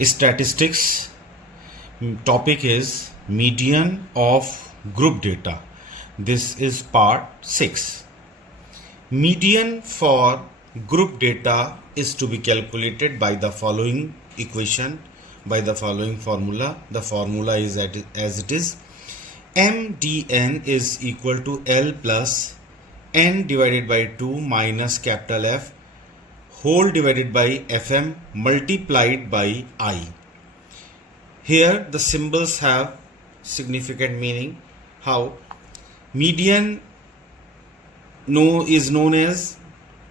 Statistics. Topic is median of group data. This is part 6. Median for group data is to be calculated by the following equation, by the following formula. The formula is as it is: MDN is equal to L plus N divided by 2 minus capital F whole divided by FM multiplied by I. Here the symbols have significant meaning. How? Median is known as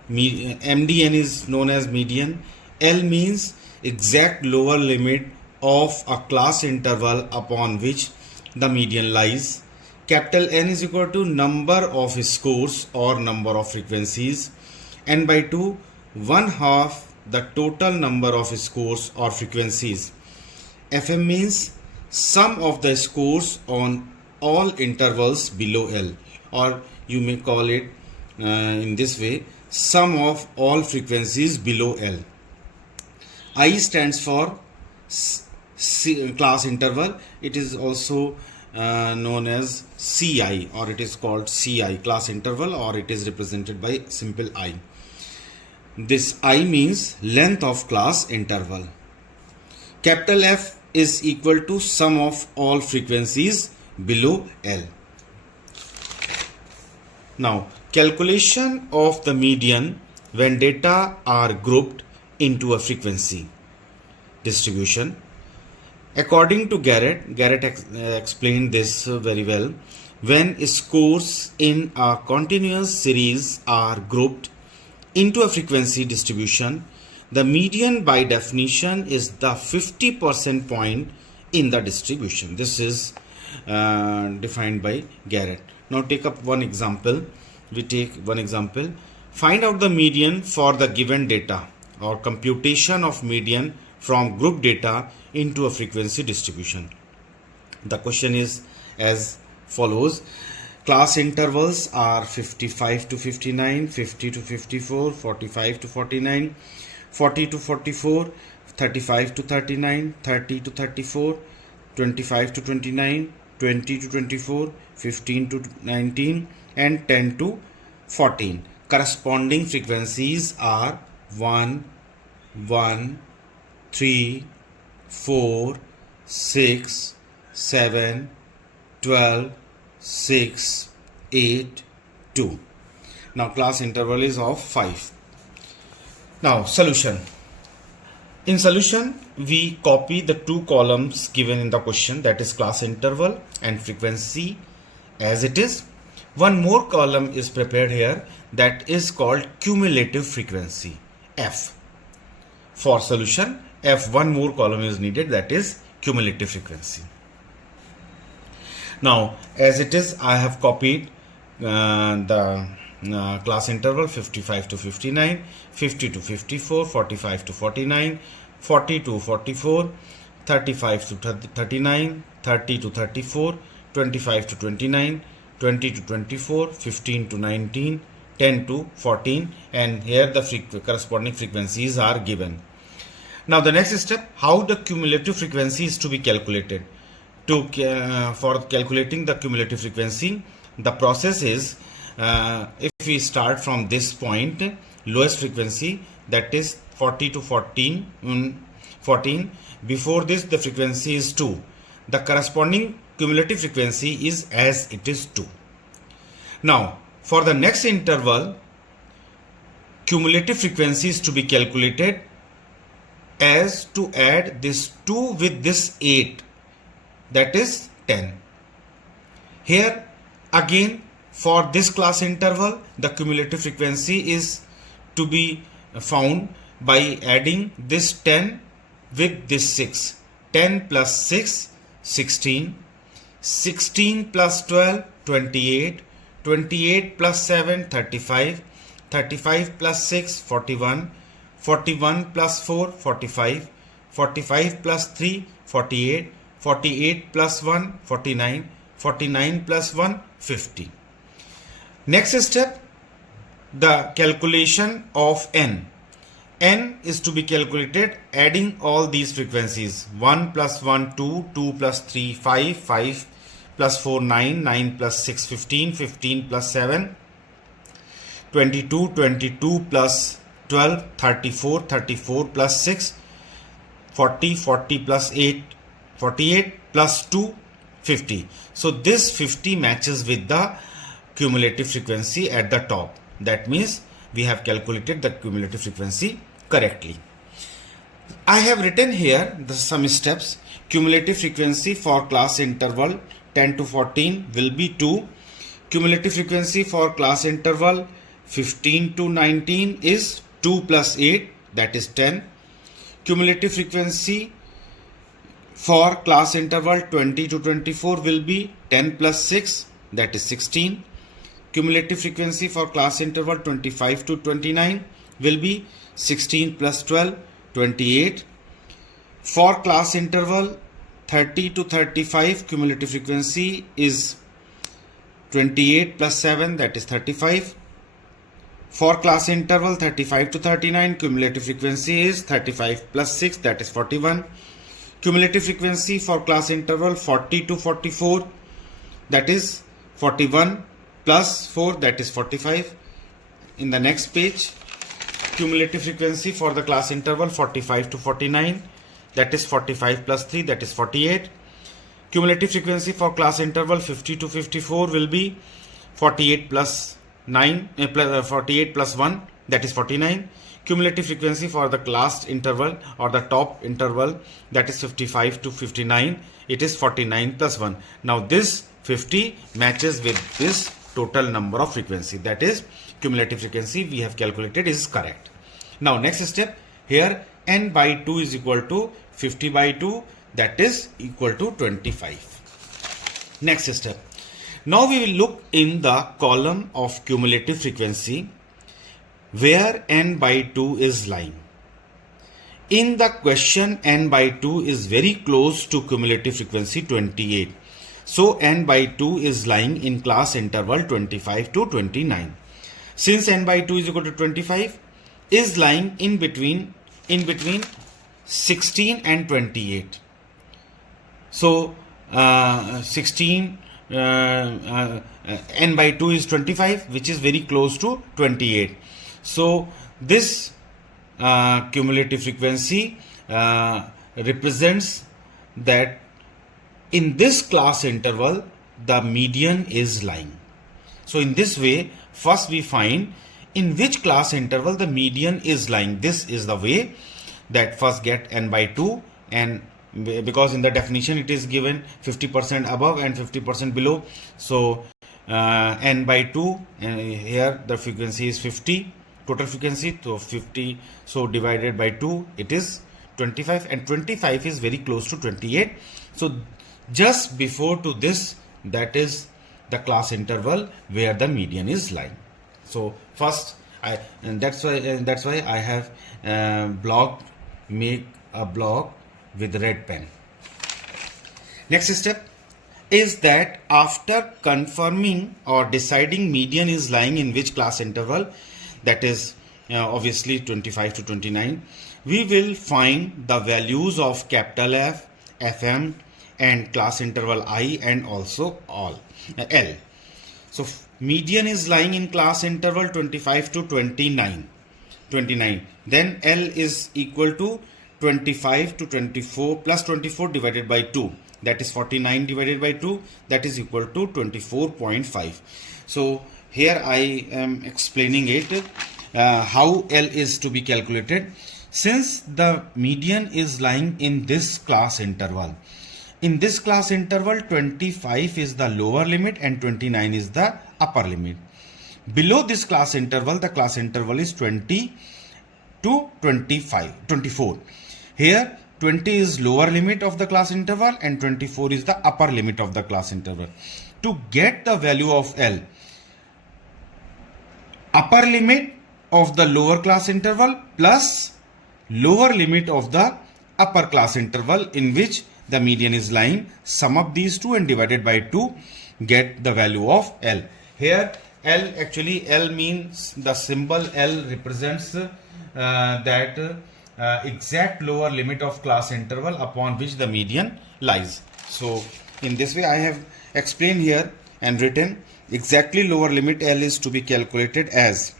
MDN is known as median. L means exact lower limit of a class interval upon which the median lies. Capital N is equal to number of scores or number of frequencies. N by 2, 1/2 the total number of scores or frequencies. FM means sum of the scores on all intervals below L, or you may call it in this way, sum of all frequencies below L. I stands for class interval. It is also known as CI, or it is called CI, class interval, or it is represented by simple I. This I means length of class interval. Capital F is equal to sum of all frequencies below L. Now, calculation of the median when data are grouped into a frequency distribution. According to Garrett explained this very well. When scores in a continuous series are grouped into a frequency distribution, the median by definition is the 50% point in the distribution. This is defined by Garrett. Now take up one example. We take one example. Find out the median for the given data, or computation of median from group data into a frequency distribution. The question is as follows. Class intervals are 55 to 59, 50 to 54, 45 to 49, 40 to 44, 35 to 39, 30 to 34, 25 to 29, 20 to 24, 15 to 19, and 10 to 14. Corresponding frequencies are 1, 1, 3, 4, 6, 7, 12, 6, 8, 2. Now class interval is of 5. Now solution. In solution, we copy the two columns given in the question, that is class interval and frequency as it is. One more column is prepared here, that is called cumulative frequency, F. For solution, F, one more column is needed, that is cumulative frequency. Now as it is, I have copied the class interval 55 to 59, 50 to 54, 45 to 49, 40 to 44, 35 to 39, 30 to 34, 25 to 29, 20 to 24, 15 to 19, 10 to 14, and here the corresponding frequencies are given. Now the next step, how the cumulative frequency is to be calculated. For calculating the cumulative frequency, the process is, if we start from this point, lowest frequency, that is 40 to 14, before this the frequency is 2. The corresponding cumulative frequency is as it is 2. Now for the next interval, cumulative frequency is to be calculated as to add this 2 with this 8, that is 10. Here again, for this class interval, the cumulative frequency is to be found by adding this 10 with this 6. 10 plus 6, 16. 16 plus 12, 28. 28 plus 7, 35. 35 plus 6, 41. 41 plus 4, 45. 45 plus 3, 48. 48 plus 1, 49. 49 plus 1, 50. Next step, the calculation of n. N is to be calculated adding all these frequencies. 1 plus 1, 2, 2 plus 3, 5, 5 plus 4, 9, 9 plus 6, 15, 15 plus 7, 22, 22 plus 12, 34, 34 plus 6, 40, 40 plus 8, 48 plus 2, 50. So this 50 matches with the cumulative frequency at the top. That means we have calculated the cumulative frequency correctly. I have written here some steps. Cumulative frequency for class interval 10 to 14 will be 2. Cumulative frequency for class interval 15 to 19 is 2 plus 8, that is 10. Cumulative frequency for class interval 20 to 24 will be 10 plus 6, that is 16. Cumulative frequency for class interval 25 to 29 will be 16 plus 12, 28. For class interval 30 to 35, cumulative frequency is 28 plus 7, that is 35. For class interval 35 to 39, cumulative frequency is 35 plus 6, that is 41. Cumulative frequency for class interval 40 to 44, that is 41 plus 4, that is 45. In the next page, cumulative frequency for the class interval 45 to 49, that is 45 plus 3, that is 48. Cumulative frequency for class interval 50 to 54 will be 48 plus 9, 48 plus 1, that is 49. Cumulative frequency for the last interval or the top interval, that is 55 to 59, it is 49 plus 1. Now this 50 matches with this total number of frequency, that is cumulative frequency we have calculated is correct. Now next step, here n by 2 is equal to 50 by 2, that is equal to 25. Next step, now we will look in the column of cumulative frequency where n by 2 is lying. In the question, n by 2 is very close to cumulative frequency 28. So n by 2 is lying in class interval 25 to 29. Since n by 2 is equal to 25, is lying in between 16 and 28. So 16 n by 2 is 25, which is very close to 28. So this cumulative frequency represents that in this class interval the median is lying. So in this way, first we find in which class interval the median is lying. This is the way that first get n by 2, and because in the definition it is given 50% above and 50% below. So n by 2, here the frequency is 50, total frequency, so 50, so divided by 2 it is 25, and 25 is very close to 28. So just before to this, that is the class interval where the median is lying. So first that's why I have make a block with red pen. Next step is that after confirming or deciding median is lying in which class interval, that is obviously 25 to 29, we will find the values of capital F, Fm and class interval I and also L. So median is lying in class interval 25 to 29. Then L is equal to 25 to 24 plus 24 divided by 2, that is 49 divided by 2, that is equal to 24.5. So here I am explaining it how L is to be calculated. Since the median is lying in this class interval, in this class interval 25 is the lower limit and 29 is the upper limit. Below this class interval, the class interval is 20 to 24. Here 20 is lower limit of the class interval and 24 is the upper limit of the class interval. To get the value of L, upper limit of the lower class interval plus lower limit of the upper class interval in which the median is lying, sum up these two and divided by 2, get the value of L. Here L, actually L means the symbol L represents exact lower limit of class interval upon which the median lies. So in this way I have explained here and written exactly lower limit L is to be calculated as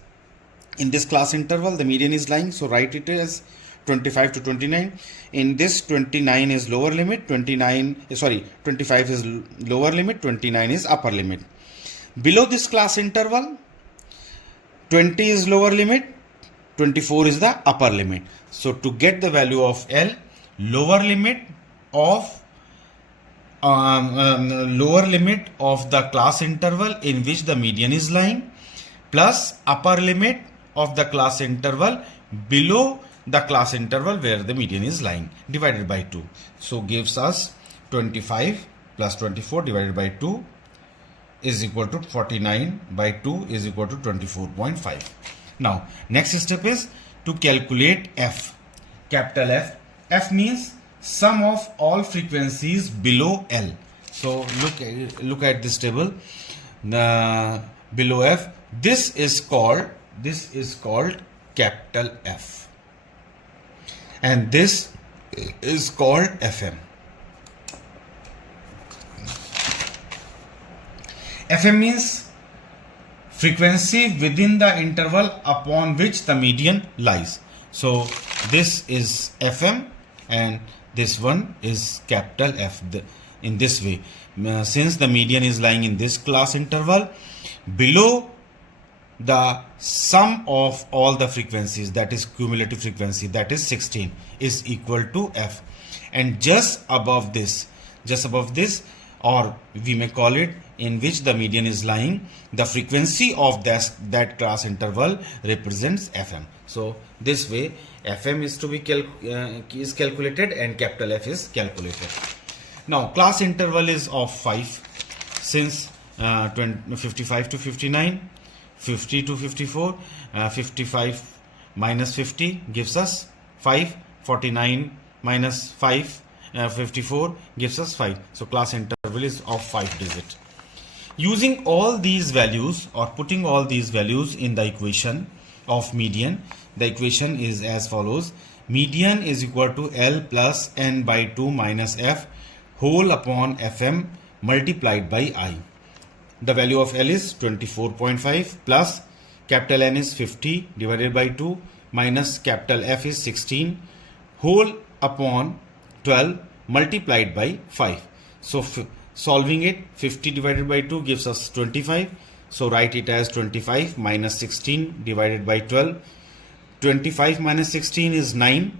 in this class interval the median is lying, so write it as 25 to 29. In this 29 is lower limit, 25 is lower limit, 29 is upper limit. Below this class interval 20 is lower limit, 24 is the upper limit. So to get the value of L, lower limit of the class interval in which the median is lying plus upper limit of the class interval below the class interval where the median is lying divided by 2. So gives us 25 plus 24 divided by 2 is equal to 49 by 2 is equal to 24.5. Now next step is to calculate F, capital F. F means sum of all frequencies below L. So look at this table. Below F, this is called capital F, and this is called FM. FM means frequency within the interval upon which the median lies. So this is FM and this one is capital F. In this way, since the median is lying in this class interval, below the sum of all the frequencies, that is cumulative frequency, that is 16, is equal to F, and just above this, or we may call it in which the median is lying, the frequency of that class interval represents FM. So this way FM is to be calculated and capital F is calculated. Now class interval is of 5, since 55 to 59, 50 to 54, 55 minus 50 gives us 5, 49 minus 5, 54 gives us 5. So class interval is of 5 digits. Using all these values or putting all these values in the equation of median, the equation is as follows: median is equal to L plus n by 2 minus F whole upon FM multiplied by I. The value of L is 24.5 plus capital N is 50 divided by 2 minus capital F is 16 whole upon 12 multiplied by 5. So solving it, 50 divided by 2 gives us 25. So write it as 25 minus 16 divided by 12. 25 minus 16 is 9